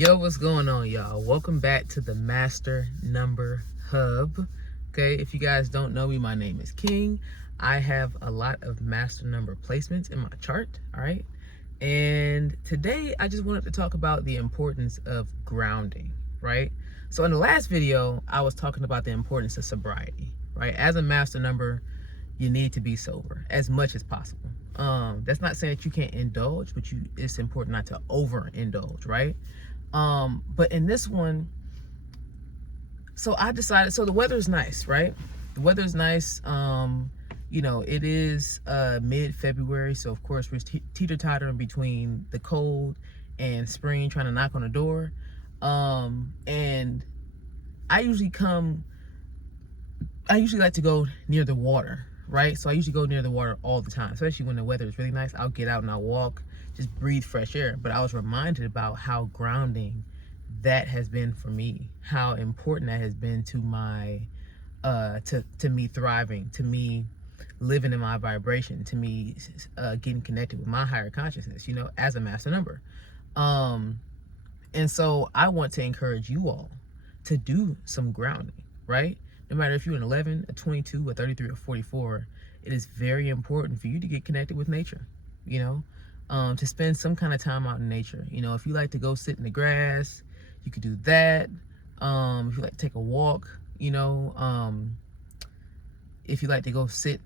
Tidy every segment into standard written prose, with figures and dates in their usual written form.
Yo, what's going on, y'all? Welcome back to the Master Number Hub. Okay, if you guys don't know me, my name is King. I have a lot of master number placements in my chart, all right? And today I just wanted to talk about the importance of grounding, right? So in the last video, I was talking about the importance of sobriety, right? As a master number, you need to be sober as much as possible. That's not saying that you can't indulge, but it's important not to overindulge, right? But in this one, so I decided, so the weather is nice, right? The weather is nice. It is mid-February, so of course we're teeter-tottering between the cold and spring, trying to knock on the door. And I usually like to go near the water, right? So I usually go near the water all the time, especially when the weather is really nice. I'll get out and I'll walk, just breathe fresh air. But I was reminded about how grounding that has been for me, how important that has been to my to me thriving, to me living in my vibration, to me getting connected with my higher consciousness, as a master number. And so I want to encourage you all to do some grounding, right? No matter if you're an 11, a 22, a 33, or 44, it is very important for you to get connected with nature, to spend some kind of time out in nature. If you like to go sit in the grass, you could do that. If you like to take a walk, if you like to go sit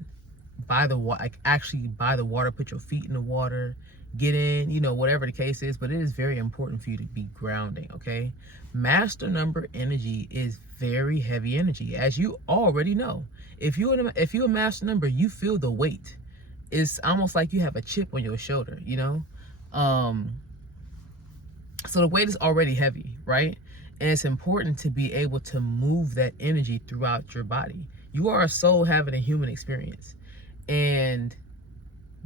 by the water, like actually by the water, put your feet in the water, get in, whatever the case is. But it is very important for you to be grounding, okay? Master number energy is very heavy energy, as you already know. If you're a master number, you feel the weight. It's almost like you have a chip on your shoulder, so the weight is already heavy, right? And it's important to be able to move that energy throughout your body. You are a soul having a human experience, and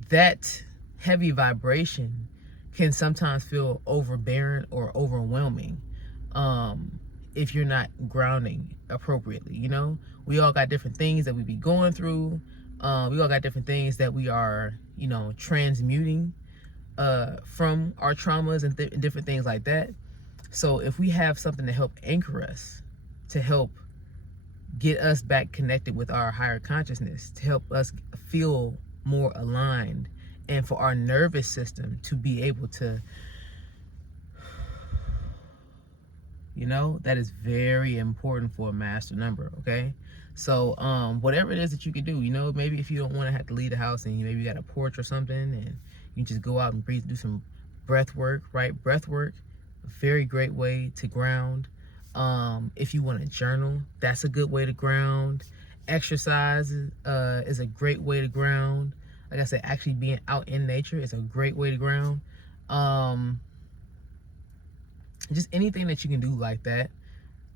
that heavy vibration can sometimes feel overbearing or overwhelming if you're not grounding appropriately. We all got different things that we be going through. We all got different things that we are transmuting from our traumas and different things like that. So if we have something to help anchor us, to help get us back connected with our higher consciousness, to help us feel more aligned, and for our nervous system to be able to, that is very important for a master number, okay? So whatever it is that you can do, maybe if you don't want to have to leave the house and maybe you got a porch or something, and you just go out and breathe, do some breath work, right? Breath work, a very great way to ground. If you want to journal, that's a good way to ground. Exercise is a great way to ground. Like I said, actually being out in nature is a great way to ground. Just anything that you can do like that,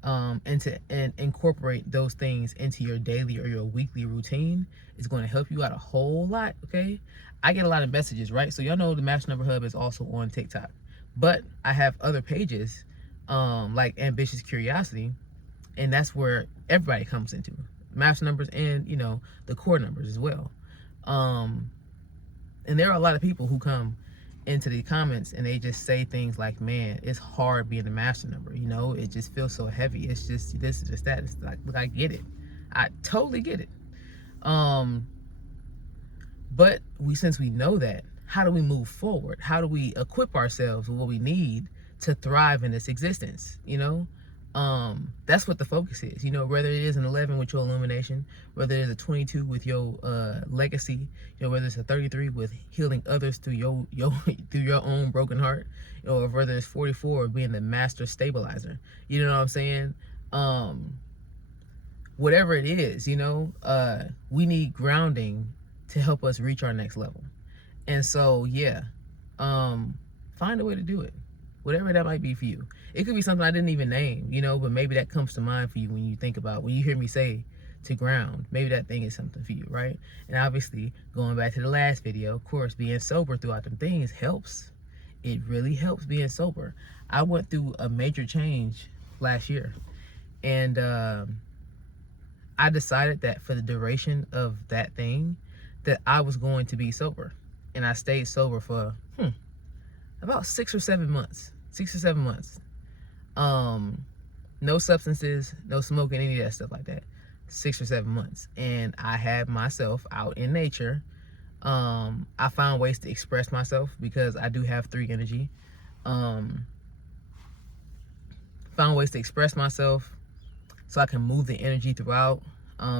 and incorporate those things into your daily or your weekly routine is going to help you out a whole lot, okay? I get a lot of messages, right? So y'all know the Master Number Hub is also on TikTok, but I have other pages like Ambitious Curiosity, and that's where everybody comes into master numbers and the core numbers as well. And there are a lot of people who come into the comments and they just say things like, man, it's hard being a master number, it just feels so heavy, it's just this, just that. It's like, look, I get it, I totally get it. But since we know that, how do we move forward? How do we equip ourselves with what we need to thrive in this existence? That's what the focus is. Whether it is an 11 with your illumination, whether it's a 22 with your legacy, whether it's a 33 with healing others through your through your own broken heart, or whether it's 44 being the master stabilizer. You know what I'm saying? Whatever it is, we need grounding to help us reach our next level. And so, yeah, find a way to do it. Whatever that might be for you. It could be something I didn't even name, but maybe that comes to mind for you when you think about, when you hear me say to ground, maybe that thing is something for you, right? And obviously, going back to the last video, of course, being sober throughout them things helps. It really helps being sober. I went through a major change last year, and I decided that for the duration of that thing, that I was going to be sober. And I stayed sober for about 6 or 7 months. No substances, no smoking, any of that stuff like that. 6 or 7 months. And I had myself out in nature. I found ways to express myself because I do have 3 energy. Found ways to express myself so I can move the energy throughout.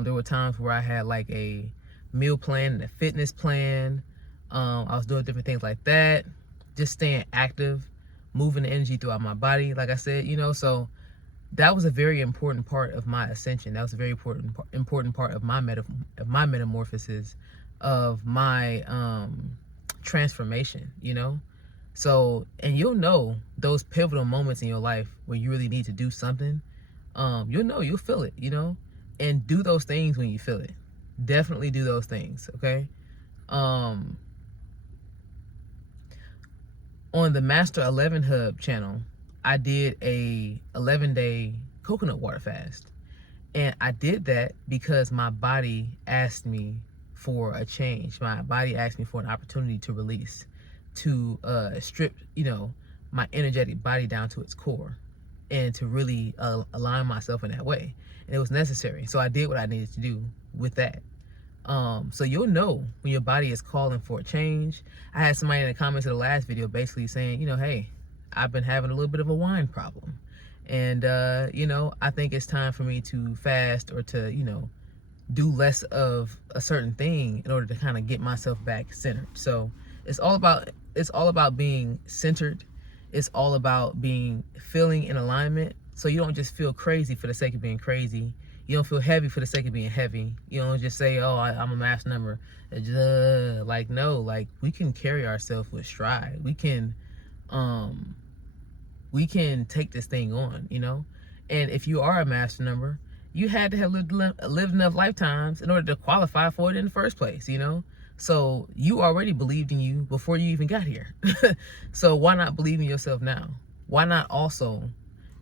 There were times where I had like a meal plan and a fitness plan. I was doing different things like that, just staying active, moving the energy throughout my body, like I said, you know. So that was a very important part of my ascension. That was a very important part of my metamorphosis, of my transformation, you know. So, and you'll know those pivotal moments in your life where you really need to do something. You'll feel it, you know, and do those things when you feel it. Definitely do those things, okay? On the Master 11 Hub channel, I did a 11-day coconut water fast. And I did that because my body asked me for a change. My body asked me for an opportunity to release, to strip, you know, my energetic body down to its core, and to really align myself in that way. And it was necessary. So I did what I needed to do with that. So you'll know when your body is calling for a change. I had somebody in the comments of the last video basically saying, you know, hey, I've been having a little bit of a wine problem. And, you know, I think it's time for me to fast or to, you know, do less of a certain thing in order to kind of get myself back centered. So it's all about being centered. It's all about feeling in alignment. So you don't just feel crazy for the sake of being crazy. You don't feel heavy for the sake of being heavy. You don't just say, oh, I'm a master number. Like, no, like, we can carry ourselves with stride. We can take this thing on, you know. And if you are a master number, you had to have lived enough lifetimes in order to qualify for it in the first place, you know. So you already believed in you before you even got here. So why not believe in yourself now? Why not also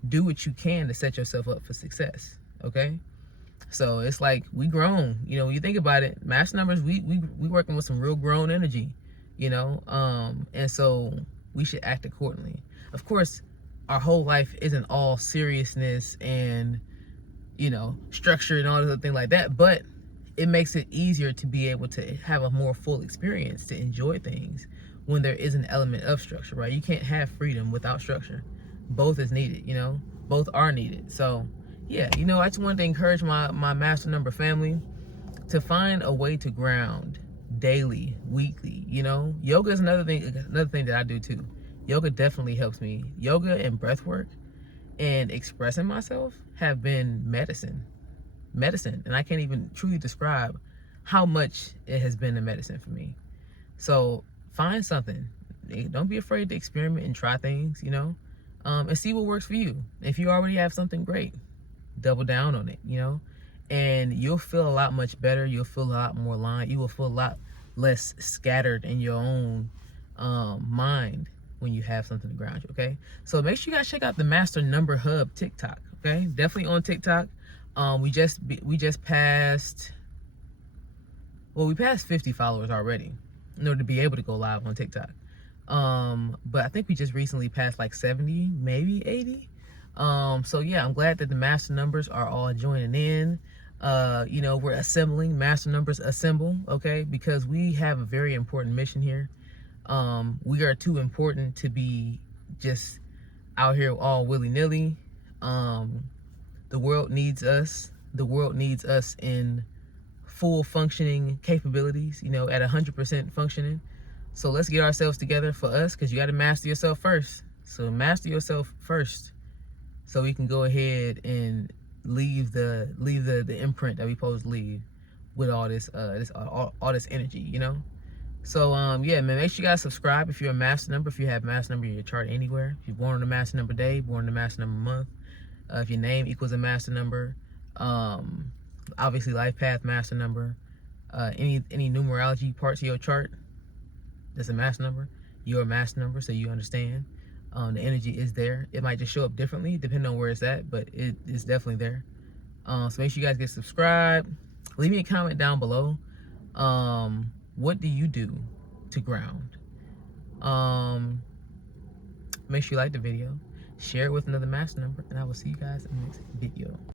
do what you can to set yourself up for success? Okay. So it's like, we grown, you know. When you think about it, master numbers, we working with some real grown energy, you know. And so we should act accordingly. Of course, our whole life isn't all seriousness and, you know, structure and all this other thing like that, but it makes it easier to be able to have a more full experience, to enjoy things when there is an element of structure, right? You can't have freedom without structure. Both is needed, you know. Both are needed. So yeah, you know, I just wanted to encourage my master number family to find a way to ground daily, weekly, you know. Yoga is another thing that I do too. Yoga definitely helps me. Yoga and breath work and expressing myself have been medicine. And I can't even truly describe how much it has been a medicine for me. So find something. Don't be afraid to experiment and try things, you know, and see what works for you. If you already have something, great. Double down on it, you know, and you'll feel a lot much better. You'll feel a lot more aligned. You will feel a lot less scattered in your own mind when you have something to ground you. Okay, so make sure you guys check out the Master Number Hub TikTok. Okay, definitely on TikTok. We just passed, well, we passed 50 followers already in order to be able to go live on TikTok. But I think we just recently passed like 70, maybe 80. So yeah, I'm glad that the master numbers are all joining in. You know, we're assembling. Master numbers assemble, okay, because we have a very important mission here. We are too important to be just out here all willy-nilly. The world needs us. The world needs us in full functioning capabilities, you know, at 100% functioning. So let's get ourselves together for us, because you got to master yourself first. So master yourself first, so we can go ahead and leave the imprint that we supposed to leave with all this all this energy, you know. So yeah, man, make sure you guys subscribe if you're a master number, if you have master number in your chart anywhere. If you're born on a master number day, born on a master number month, if your name equals a master number, obviously life path master number, any numerology parts of your chart that's a master number, you're a master number, so you understand. The energy is there. It might just show up differently depending on where it's at, but it is definitely there. So make sure you guys get subscribed. Leave me a comment down below. What do you do to ground? Make sure you like the video, share it with another master number, and I will see you guys in the next video.